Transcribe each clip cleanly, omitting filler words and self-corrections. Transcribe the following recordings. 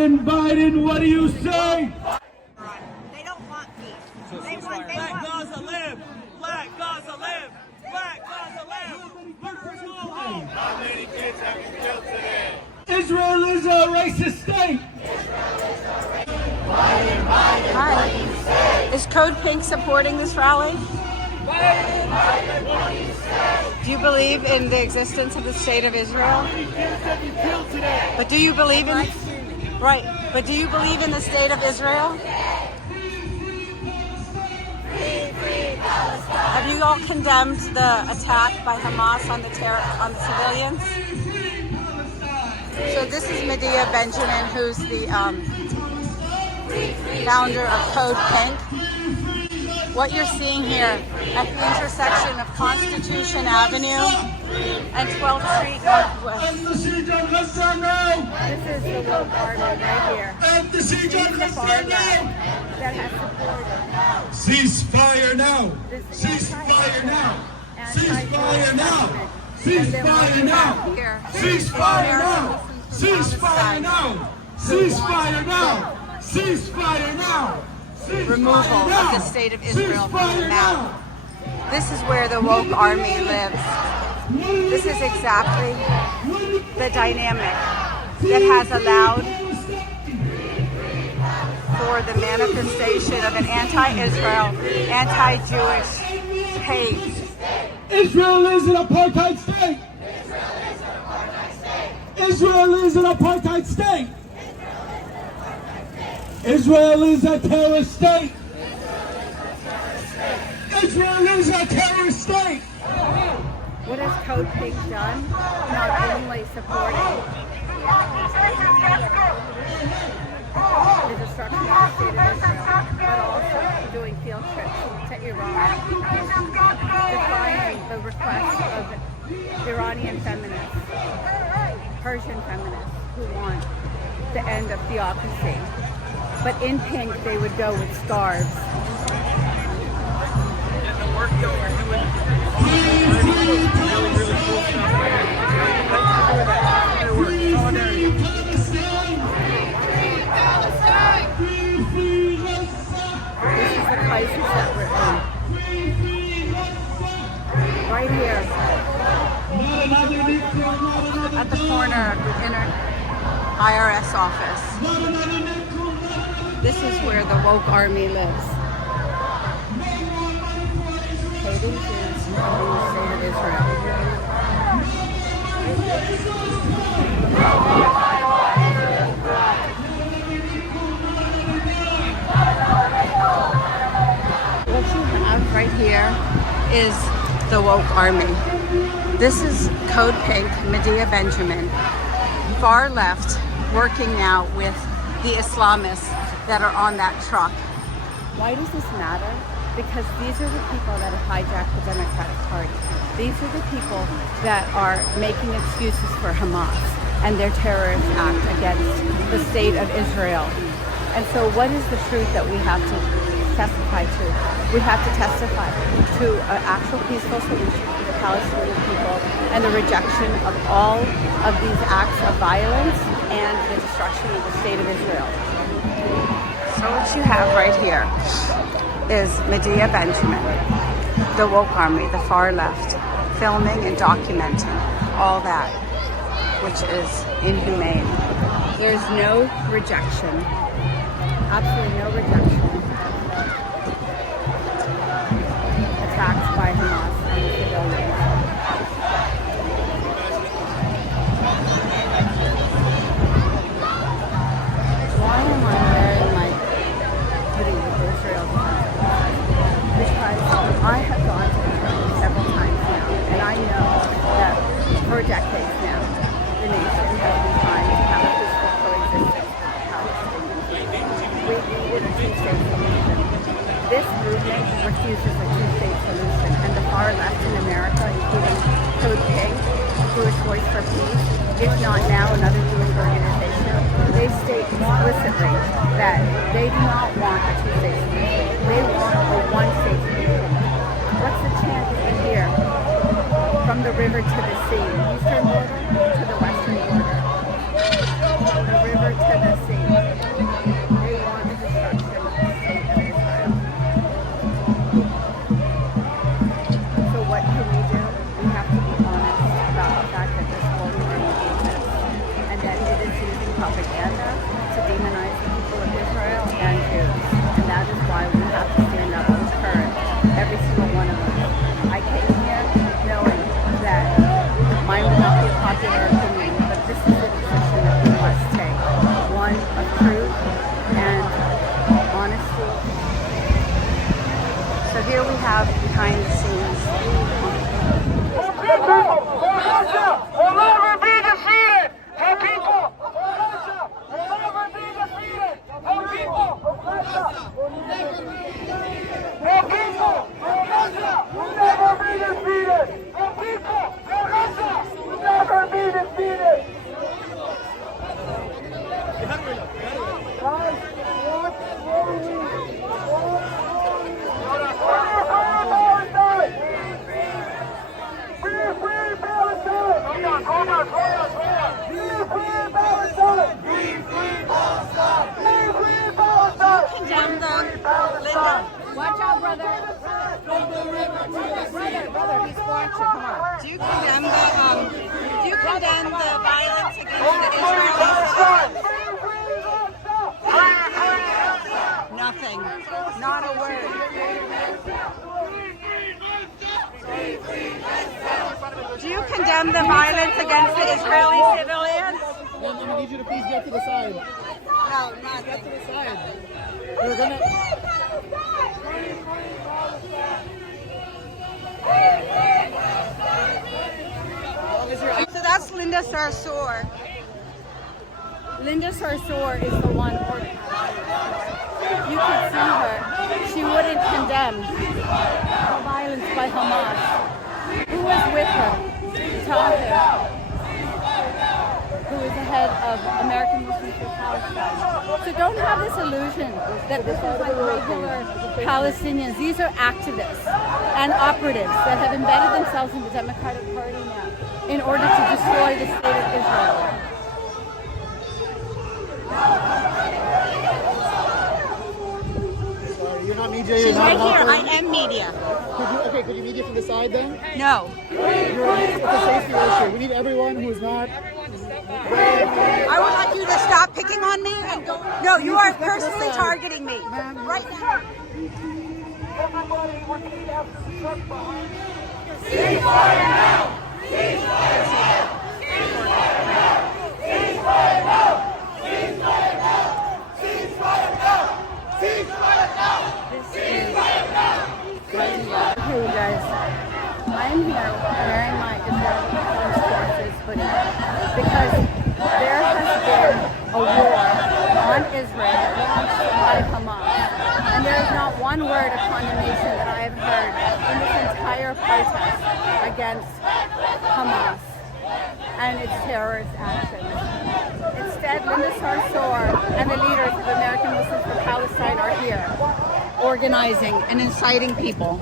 President Biden, what do you say? They don't want peace. They want Black Gaza live! Black Gaza live! Black Gaza live! Murderers go home! How many kids have been killed today? Israel is a racist state. Hi. Is Code Pink supporting this rally? Do you believe in the existence of the state of Israel? But do you believe in But do you believe in the state of Israel? Have you all condemned the attack by Hamas on the civilians? So this is Medea Benjamin, who's the founder of Code Pink. What you're seeing here at the intersection of Constitution Avenue and 12th Street Northwest. This is the woke army right here. This is the far left that has supported. Ceasefire now! Ceasefire now! Ceasefire now! Ceasefire now! Ceasefire now! Ceasefire now! Ceasefire now! Ceasefire now! Removal of the state of Israel from the map. This is where the woke army lives. This is exactly the dynamic that has allowed for the manifestation of an anti-Israel, anti-Jewish hate. Israel is an apartheid state! Israel is an apartheid state! Israel is a terrorist state! Israel is a terrorist state! What has Code Pink done? Not only supporting the destruction of the state of Israel, but also doing field trips to Iran, defying the request of Iranian feminists, Persian feminists who want the end of theocracy. But in pink, they would go with scarves. And the work that we're doing really cool stuff. Thanks for doing that. Good work. Solidarity. This is the crisis that we're in. Right here. At the corner of the inner IRS office. This is where the woke army lives. Hating Jews in the state of Israel. What you have right here is the woke army. This is Code Pink, Medea Benjamin, far left, working now with the Islamists that are on that truck. Why does this matter? Because these are the people that have hijacked the Democratic Party. These are the people that are making excuses for Hamas and their terrorist act against the state of Israel. And so what is the truth that we have to testify to? We have to testify to an actual peaceful solution for the Palestinian people and the rejection of all of these acts of violence and the destruction of the state of Israel. So what you have right here is Medea Benjamin, the woke army, the far left, filming and documenting all that, which is inhumane. There's no rejection, absolutely no rejection. Attacks by Hamas and civilians. Why am I wearing my hoodie with Israel? Because I have gone to Israel several times now, and I know that for decades now, the nation has been trying to have a peaceful coexistence with the Palestinians. We needed a two-state solution. This movement refuses a two-state solution, and the far left in America, including Code Pink, Jewish Voice for Peace, if not now another Jewish organization, they state explicitly that they do not want a two-state solution. They want a one-state solution. What's the chant in here? From the river to the sea, eastern border to the western border. From the river to the sea. have behind the scenes. Russia will never be defeated. Her people of Russia will never be defeated. Her people of Russia will never be defeated. Her people of Russia will never be defeated. Her people of Russia will never be defeated. Guys, what were we? Free Palestine! Hold on. Free Palestine! Free Palestine! Condemn them, Linda. Watch out, brother. Brother, he's watching. Come on. Do you condemn the violence against the Israelis? Nothing. Not a word. Do you condemn the violence against the Israeli civilians? I need you to please get to the side. No, not Get to the side. You're gonna. So that's Linda Sarre. Linda Sarre is the one organizing. You could see her. She wouldn't condemn the violence by Hamas. Who was with her? Taha, who is the head of American Muslims for Palestine. So don't have this illusion that this is like regular Palestinians. These are activists and operatives that have embedded themselves in the Democratic Party now in order to destroy the state of Israel. Sorry, you're not media. She's You're not right here. helping. I am media. Could you media from the side then? No. It's a safety issue. We need everyone who's not. I would like you to stop picking on me and go. No, you are personally targeting me. Right now. Everybody repeat after the truck behind me. Ceasefire now! Ceasefire now! Ceasefire now! Ceasefire now! Ceasefire now! Ceasefire now! Ceasefire now! Ceasefire now! Okay, you guys, I'm here wearing my Israeli Defense Forces hoodie because there has been a war on Israel launched by Hamas. And there is not one word of condemnation that I have heard in this entire protest against Hamas and its terrorist actions. Instead, Linda Sarre and the leaders of American Muslims for Palestine are here, Organizing and inciting people.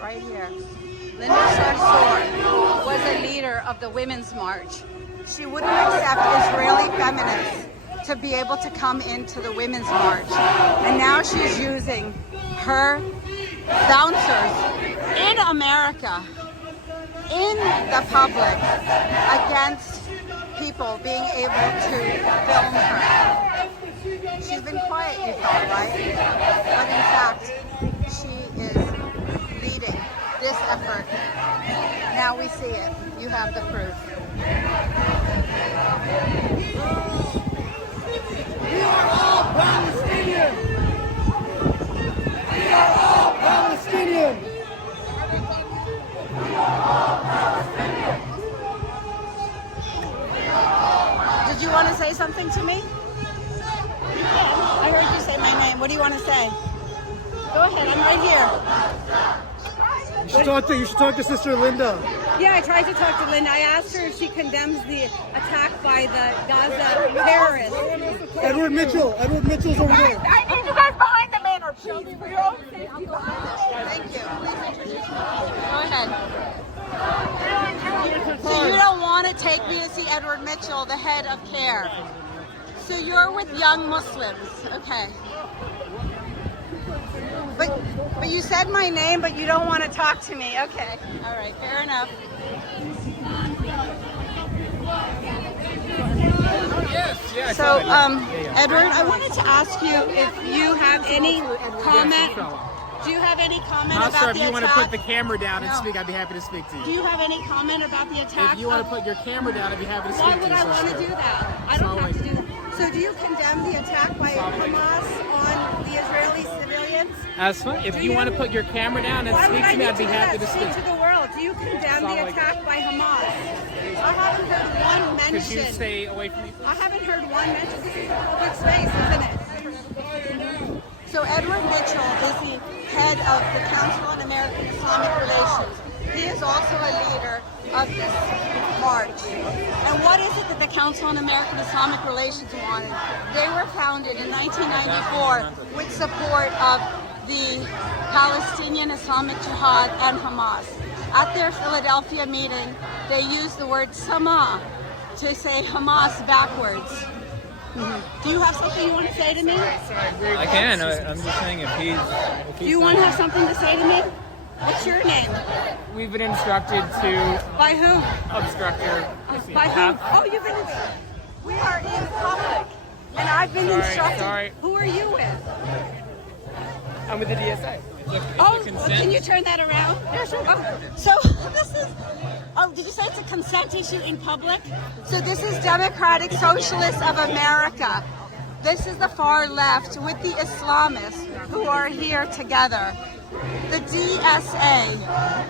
Right here. Linda Sarre was a leader of the Women's March. She wouldn't accept Israeli feminists to be able to come into the Women's March. And now she's using her bouncers in America, in the public, against people being able to film her. She's been quiet, you thought, right? But in fact, she is leading this effort. Now we see it. You have the proof. We are all Palestinian. We are all Palestinian. Did you want to say something to me? I heard you say my name. What do you want to say? Go ahead. I'm right here. You should talk to Sister Linda. Yeah, I tried to talk to Linda. I asked her if she condemns the attack by the Gaza terrorists. Edward Mitchell's over there. I need you guys behind the man, or please, for your own safety. Thank you. Please introduce yourself. Go ahead. So you don't want to take me to see Edward Mitchell, the head of CARE. So you're with young Muslims, okay. But you said my name, but you don't want to talk to me. Okay, all right, fair enough. Yes. So, Edward, I wanted to ask you if you have any comment. Do you have any comment about the attack? If you want to put the camera down and speak, I'd be happy to speak to you. Do you have any comment about the attack? If you want to put your camera down, I'd be happy to speak to you. Why would I want to do that? I don't have to do that. So do you condemn the attack by Hamas on the Israeli civilians? That's fine. If you want to put your camera down and speak to me, I'd be happy to speak. To the world. Do you condemn the attack by Hamas? I haven't heard one mention. Could you stay away from me? I haven't heard one mention. This is a public space, isn't it? So Edward Mitchell is the head of the Council on American Islamic Relations. He is also a leader of this march. And what is it that the Council on American Islamic Relations wanted? They were founded in 1994 with support of the Palestinian Islamic Jihad and Hamas. At their Philadelphia meeting, they used the word Sama to say Hamas backwards. Do you have something you want to say to me? I can. I'm just saying if he's Do you want to have something to say to me? What's your name? We've been instructed to By whom? obstruct your By whom? Oh, you've been. We are in public, and I've been instructed. Sorry. Who are you with? I'm with the DSA. Oh, can you turn that around? Yeah, sure. Oh, so this is. Oh, did you say it's a consent issue in public? So this is Democratic Socialists of America. This is the far left with the Islamists who are here together. The DSA.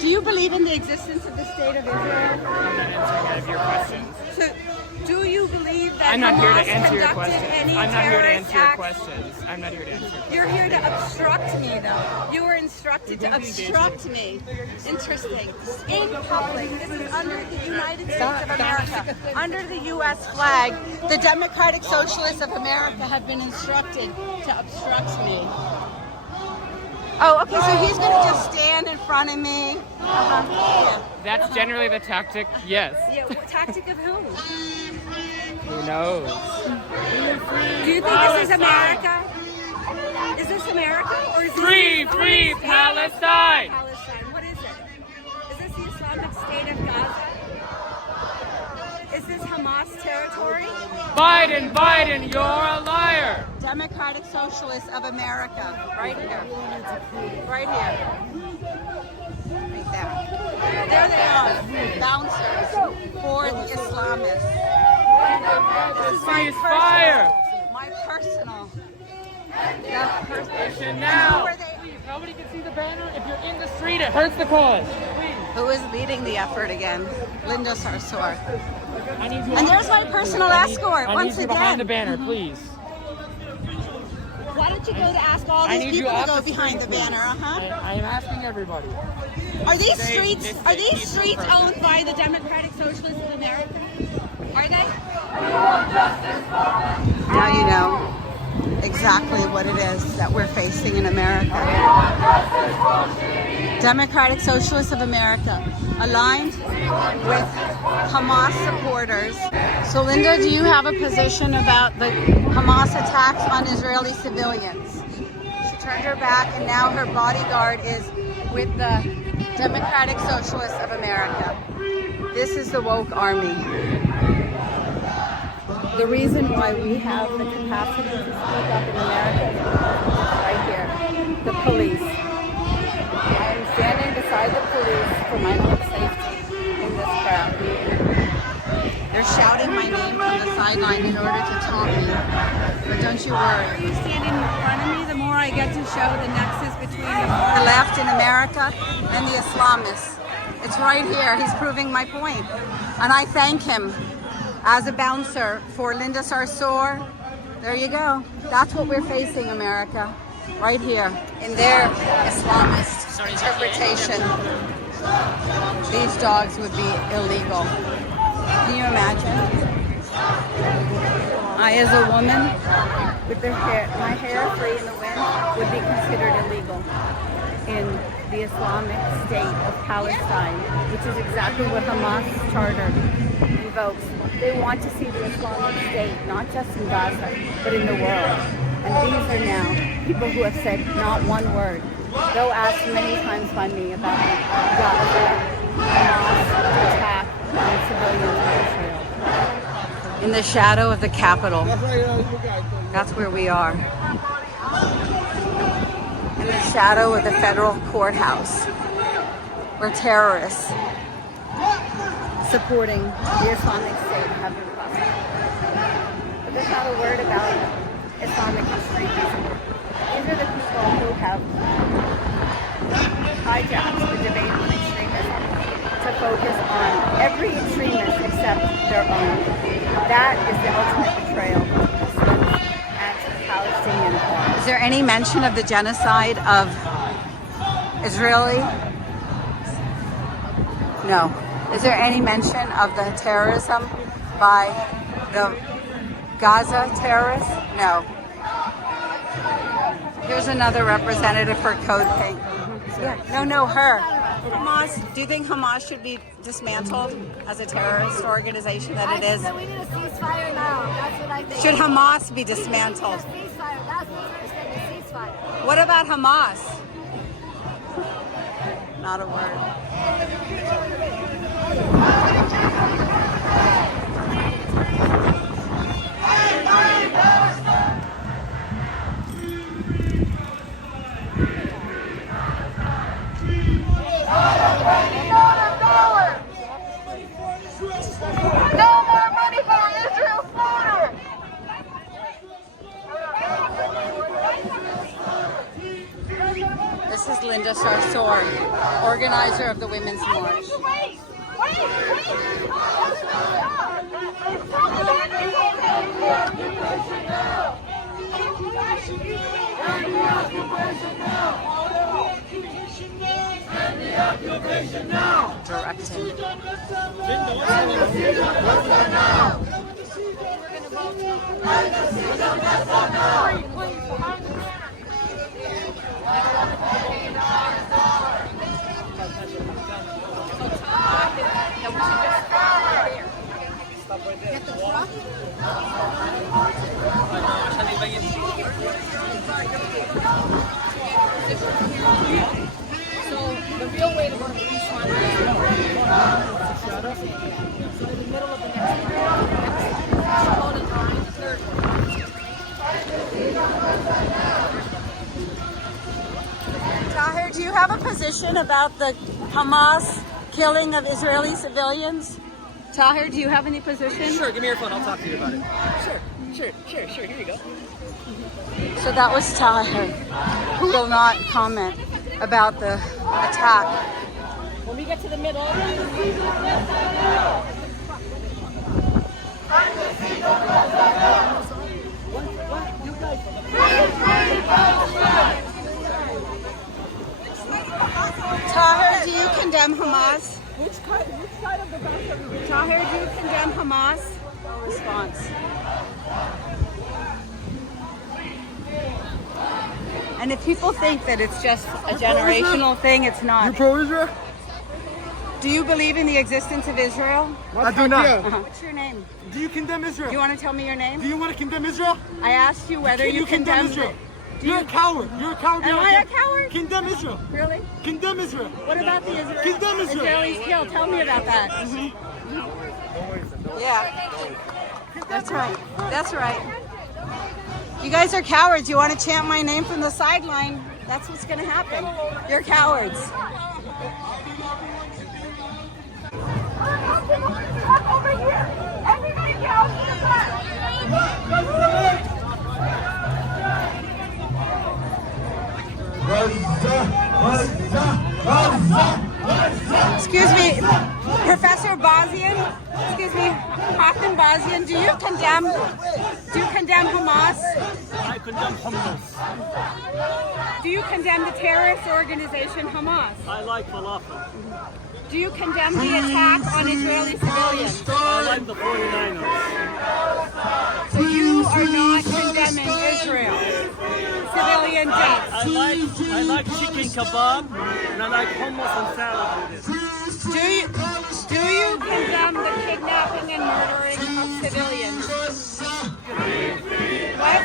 Do you believe in the existence of the state of Israel? I'm not answering any of your questions. So, do you believe that I'm not here to Hamas answer your conducted questions. any I'm not here to terrorist answer your acts? questions. I'm not here to answer your questions. You're here to obstruct me, though. You were instructed to obstruct me. Interesting. In public, this is under the United States of America, under the U.S. flag. The Democratic Socialists of America have been instructed to obstruct me. Oh, okay, so he's going to just stand in front of me. Yeah. That's generally the tactic, yes. Yeah, tactic of whom? Who knows? Do you think this is America? Is this America? Or is this Free, the free Islamic State? Palestine! Palestine. What is it? Is this the Islamic State of Gaza? Is this Hamas territory? Biden, you're a liar! Democratic Socialists of America. Right here. Right here. Right there. There they are. Bouncers for the Islamists. This is my Ceasefire! My personal. Action now! Please, nobody can see the banner. If you're in the street, it hurts the cause. Who is leading the effort again? Linda Sarre. I need you And there's my personal escort I once need you behind the again. banner, please. Why don't you go to ask all I these need you people to off go the behind the street, banner, I am asking everybody. Are these Stay- streets stay- stay person. owned by the Democratic Socialists of America? Are they? Now you know exactly what it is that we're facing in America. Democratic Socialists of America, aligned with Hamas supporters. So Linda, do you have a position about the Hamas attacks on Israeli civilians? She turned her back and now her bodyguard is with the Democratic Socialists of America. This is the woke army. The reason why we have the capacity to speak up in America is right here, the police. I am standing beside the police for my own safety in this crowd. They're shouting my name from the sideline in order to taunt me. But don't you worry. You standing in front of me, the more I get to show the nexus between the left in America and the Islamists. It's right here. He's proving my point. And I thank him as a bouncer for Linda Sarre. There you go. That's what we're facing, America. Right here in their Islamist interpretation. These dogs would be illegal. Can you imagine? I, as a woman, with my hair free in the wind, would be considered illegal in the Islamic State of Palestine, which is exactly what Hamas charter invokes. They want to see the Islamic State, not just in Gaza, but in the world. And these are now people who have said not one word, though asked many times by me about the Gaza Hamas attack on civilians in Israel. In the shadow of the Capitol. That's where we are. In the shadow of the federal courthouse, where terrorists supporting the Islamic State have been prosecuted. But there's not a word about Islamic extremism. These are the people who have hijacked the debate on extremism to focus on every extremist except their own. That is the ultimate betrayal of Muslims and the Palestinian cause. Is there any mention of the genocide of Israeli? No. Is there any mention of the terrorism by the Gaza terrorists? No. Here's another representative for Code Pink. Yeah. No, her. Hamas. Do you think Hamas should be dismantled as a terrorist organization that it is? I think that we need a ceasefire now. That's what I think. Should Hamas be dismantled? We need a ceasefire. That's what we're saying, a ceasefire. What about Hamas? Not a word. No more money for Israel's slaughter! This is Linda Sarre, organizer of the Women's March. Directing. So the real way to go to the east line is so the middle of the next line, the third one. Tahir, do you have a position about the Hamas killing of Israeli civilians? Tahir, do you have any position? Sure, give me your phone. I'll talk to you about it. Sure. Here you go. So that was Tahir, who will not comment about the attack. When we get to the middle, Tahir, do you condemn Hamas? which side of the Gaza? Tahir, do you condemn Hamas? Response. And if people think that it's just a generational thing, it's not. You pro-Israel? Do you believe in the existence of Israel? I do not. What's your name? Do you condemn Israel? Do you want to tell me your name? Do you want to condemn Israel? I asked you whether Can you condemn Israel? You're a coward. You're a coward. Am I a coward? Condemn Israel. Really? Condemn Israel. What about the Condemn Israel. Israelis killed? Tell me about that. Yeah. That's right. That's right. You guys are cowards. You want to chant my name from the sideline. That's what's going to happen. You're cowards. Over here! Everybody get out to the front! Excuse me, Professor Basian. Excuse me, Haim Basian. Do you condemn Hamas? I condemn Hamas. Do you condemn the terrorist organization Hamas? I like falafel. Do you condemn the attack on Israeli civilians? I like the 49ers. So you are not condemning Israel, civilian civilian deaths. I like chicken kebab and I like hummus and salad with it. Do you condemn the kidnapping and murdering of civilians? What?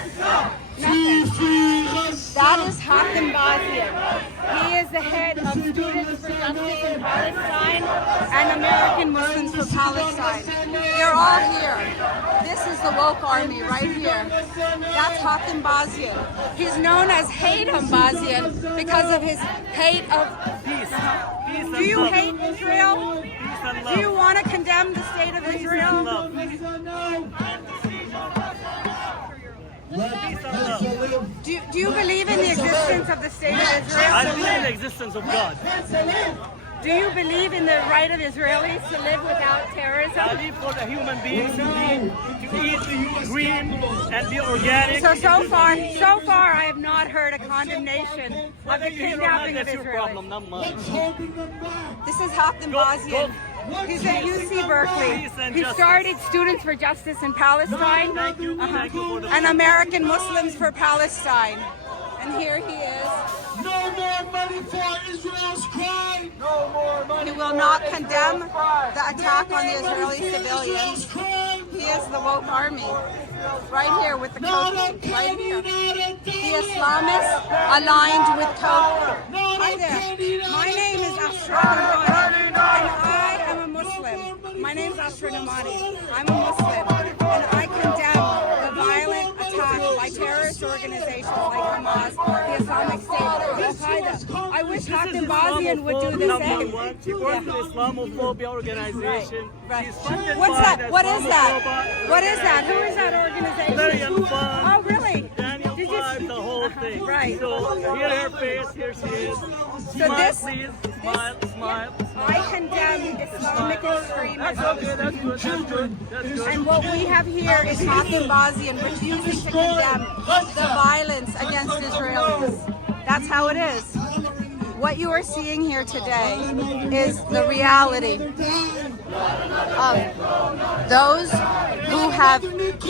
Nothing. That is Haim Basian. He is the head of Students for Justice in Palestine and American Muslims for Palestine. They're all here. This is the woke army right here. That's Haim Basian. He's known as Haim Basian because of his hate of Peace. Peace and Do you love. hate Israel? Peace and love. Do you want to condemn the state of Peace and Israel? love. Peace and love. Do you believe in the existence of the state of I Israel? believe in the existence of God. Do you believe in the right of Israelis to live without I terrorism? live for the human beings to eat green and be organic. So far, I have not heard a condemnation of the kidnapping of That's your problem, Israelis. not mine. This is Haim Basian. He's at UC Berkeley. He started Students for Justice in Palestine Thank you. Thank you for the and American Muslims for Palestine. And here he is. No more money for Israel's crime. No more money. He will not condemn the attack on the Israeli civilians. He is the woke army. Right here with the coat. Right here. The Islamists aligned with coat. Hi there. My name is Asra Nomadi, and I am a Muslim. My name is Asra Nomadi. I'm a Muslim, and I condemn the violent attack by terrorist organizations like Hamas, the Islamic State, or Al-Qaeda. I wish Haim Basian would do the same. She works with Islamophobia organization. Right. She's funded What's by that? the What is that? Islamophobia What is that? Who is that organization? Syrian Fund. Oh, really? Daniel Did you Five, see- the whole thing. Right. So here her face, here she is. So Smile, this- please. Smile, smile. I condemn Islamic That's extremism. okay, that's good, that's good. That's good. And what we have here is Haim Basian refusing to condemn the violence against Israelis. That's how it is. What you are seeing here today is the reality of those who have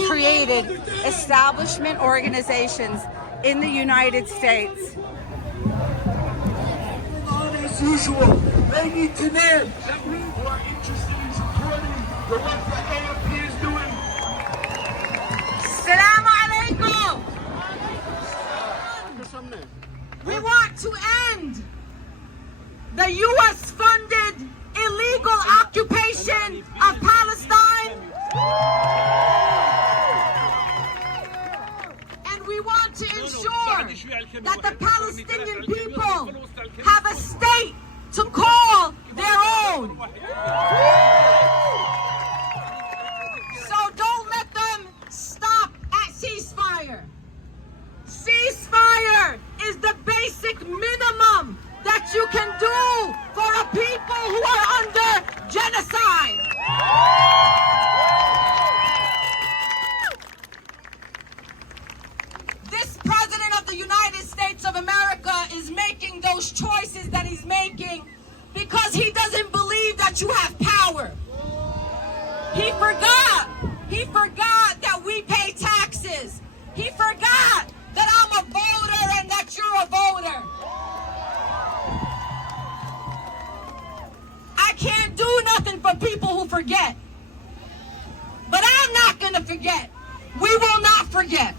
created establishment organizations in the United States. As usual, they need to know that we are interested in supporting the work that AFP is doing. Assalamu alaikum. We want to end the U.S.-funded illegal occupation of Palestine. And we want to ensure that the Palestinian people have a state to call their own. So don't let them stop at ceasefire. Ceasefire is the basic minimum that you can do for a people who are under genocide. This president of the United States of America is making those choices that he's making because he doesn't believe that you have power. He forgot that we pay taxes. He forgot that I'm a voter and that you're a voter. I can't do nothing for people who forget. But I'm not going to forget. We will not forget.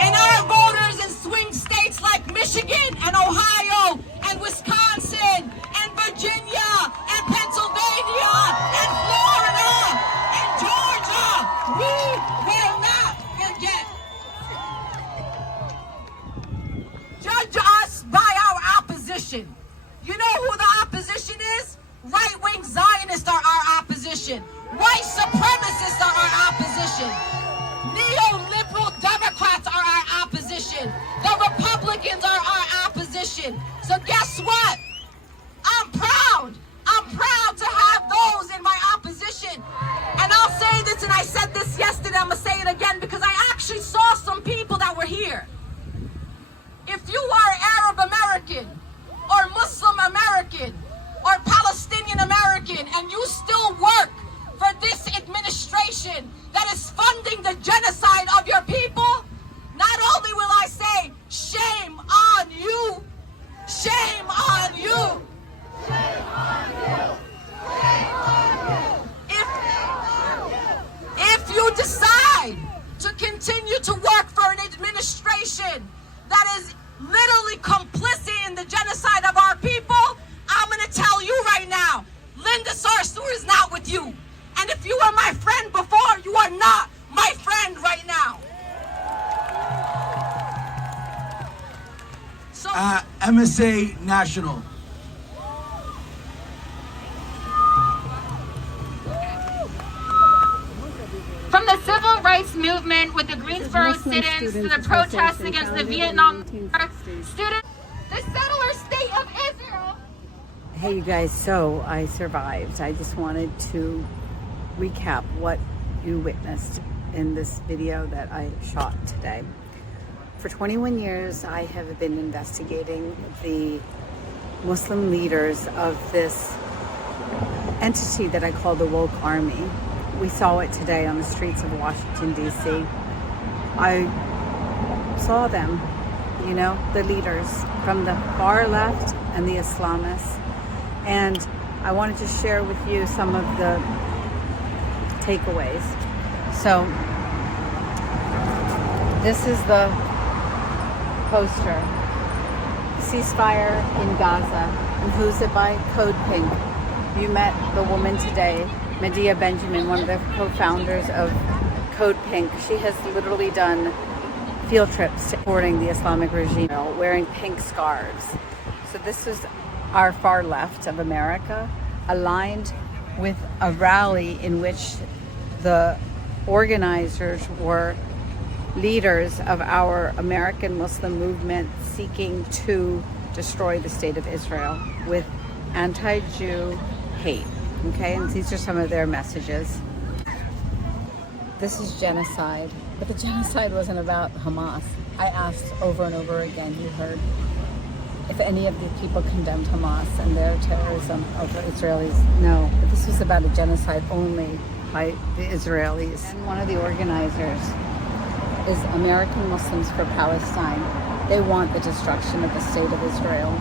And our voters in swing states like Michigan and Ohio and Wisconsin and Virginia and Pennsylvania and Florida and Georgia, we will not forget. Judge us by our opposition. You know who the opposition is? Right-wing Zionists are our opposition. White supremacists are our opposition. Neoliberal Democrats are our opposition. The Republicans are our opposition. So guess what? I'm proud. I'm proud to have those in my opposition. And I'll say this, and I said this yesterday, I'm going to say it again, because I actually saw some people that were here. If you are Arab American, or Muslim American, or Palestinian American, and you still work for this administration that is funding the genocide of your people, not only will I say, shame actually complicit in the genocide of our people, I'm gonna tell you right now, Linda Sarsour is not with you. And if you were my friend before, you are not my friend right now. So, MSA National. From the civil rights movement with the Greensboro sit-ins to the protests against the Vietnam War, students, the settler state of Israel. Hey you guys, so I survived. I just wanted to recap what you witnessed in this video that I shot today. For 21 years, I have been investigating the Muslim leaders of this entity that I call the woke army. We saw it today on the streets of Washington, D.C. I saw them, you know, the leaders from the far left and the Islamists. And I wanted to share with you some of the takeaways. So, this is the poster. Ceasefire in Gaza. And who's it by? Code Pink. You met the woman today, Medea Benjamin, one of the co-founders of Code Pink. She has literally done field trips supporting the Islamic regime, wearing pink scarves. So this is our far left of America, aligned with a rally in which the organizers were leaders of our American Muslim movement seeking to destroy the state of Israel with anti-Jew hate. Okay, and these are some of their messages. This is genocide, but the genocide wasn't about Hamas. I asked over and over again, you heard, if any of these people condemned Hamas and their terrorism over Israelis. No, but this was about a genocide only by the Israelis. And one of the organizers is American Muslims for Palestine. They want the destruction of the state of Israel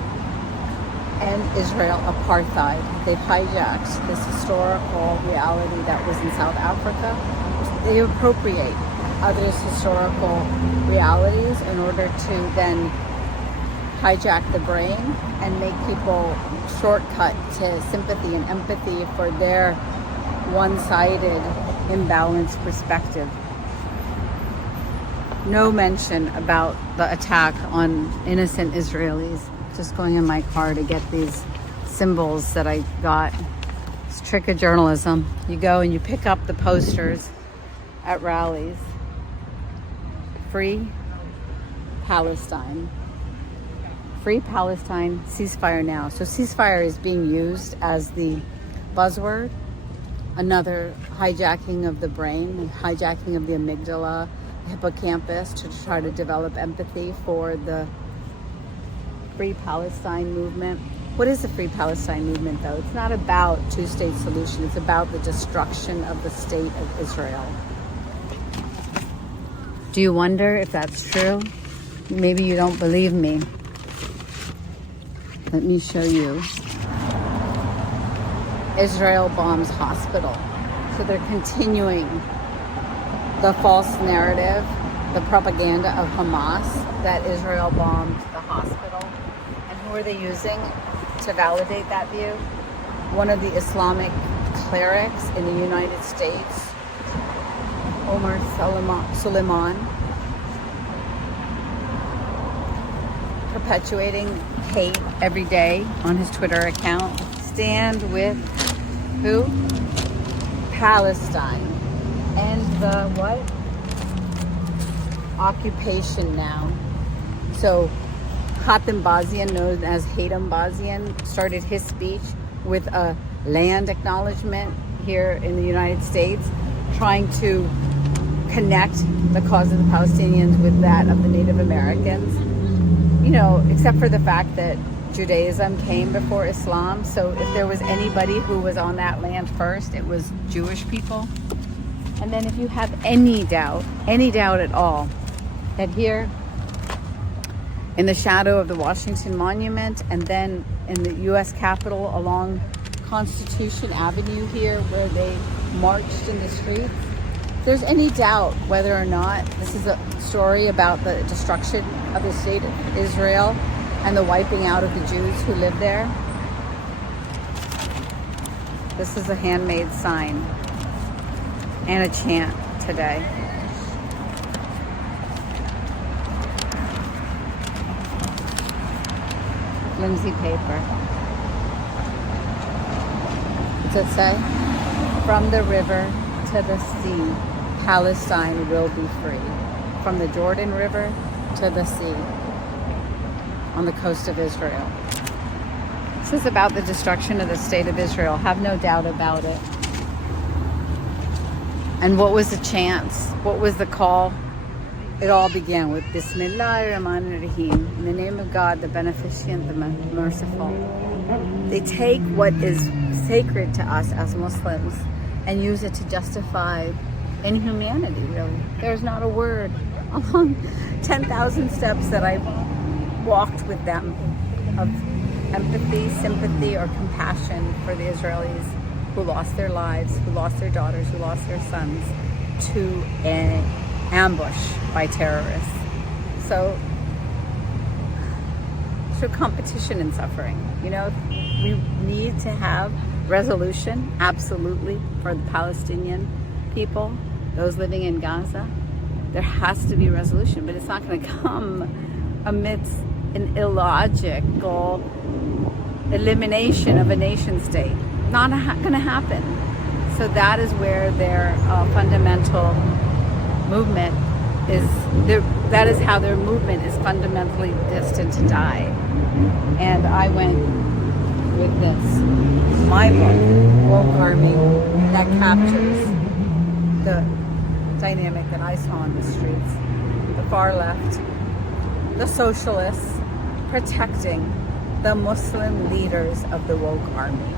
and Israel apartheid. They've hijacked this historical reality that was in South Africa. They appropriate others' historical realities in order to then hijack the brain and make people shortcut to sympathy and empathy for their one-sided, imbalanced perspective. No mention about the attack on innocent Israelis. Just going in my car to get these symbols that I got. It's a trick of journalism. You go and you pick up the posters at rallies. Free Palestine. Free Palestine, ceasefire now. So ceasefire is being used as the buzzword. Another hijacking of the brain, hijacking of the amygdala, hippocampus, to try to develop empathy for the Free Palestine movement. What is the Free Palestine movement, though? It's not about two-state solution. It's about the destruction of the state of Israel. Do you wonder if that's true? Maybe you don't believe me. Let me show you. Israel bombs hospital. So they're continuing the false narrative, the propaganda of Hamas that Israel bombed the hospital. And who are they using to validate that view? One of the Islamic clerics in the United States, Omar Suleiman, perpetuating hate every day on his Twitter account. Stand with who? Palestine. And the what? Occupation now. So Haim Basian, known as Haim Basian, started his speech with a land acknowledgement here in the United States, trying to connect the cause of the Palestinians with that of the Native Americans. You know, except for the fact that Judaism came before Islam. So if there was anybody who was on that land first, it was Jewish people. And then if you have any doubt at all, that here in the shadow of the Washington Monument and then in the U.S. Capitol along Constitution Avenue here where they marched in the streets, if there's any doubt whether or not this is a story about the destruction of the state of Israel and the wiping out of the Jews who live there. This is a handmade sign and a chant today. Flimsy paper. What's it say? From the river to the sea, Palestine will be free. From the Jordan River to the sea, on the coast of Israel. This is about the destruction of the state of Israel. Have no doubt about it. And what was the chants? What was the call? It all began with Bismillahirrahmanirrahim, in the name of God, the beneficent, the merciful. They take what is sacred to us as Muslims and use it to justify inhumanity, really. There's not a word along 10,000 steps that I walked with them of empathy, sympathy, or compassion for the Israelis who lost their lives, who lost their daughters, who lost their sons to an ambush by terrorists. So competition and suffering. You know, we need to have resolution, absolutely, for the Palestinian people, those living in Gaza. There has to be resolution, but it's not going to come amidst an illogical elimination of a nation state. Not going to happen. So that is where their fundamental movement is. That is how their movement is fundamentally destined to die. And I went with this, my book, Woke Army, that captures the dynamic that I saw in the streets. The far left, the socialists protecting the Muslim leaders of the woke army.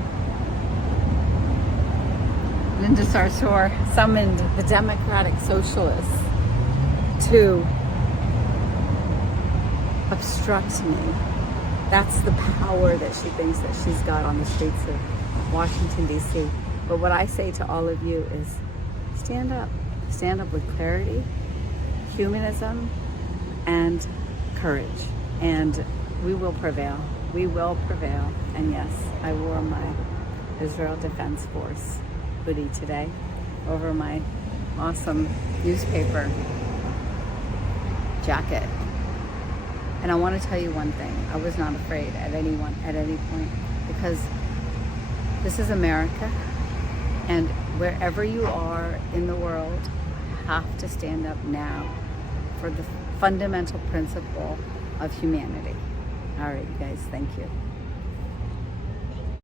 Linda Sarre summoned the democratic socialists to obstruct me. That's the power that she thinks that she's got on the streets of Washington, D.C. But what I say to all of you is stand up. Stand up with clarity, humanism, and courage. And we will prevail. We will prevail. And yes, I wore my Israel Defense Force hoodie today over my awesome newspaper jacket. And I want to tell you one thing. I was not afraid at anyone at any point, because this is America, and wherever you are in the world, you have to stand up now for the fundamental principle of humanity. All right, you guys, thank you.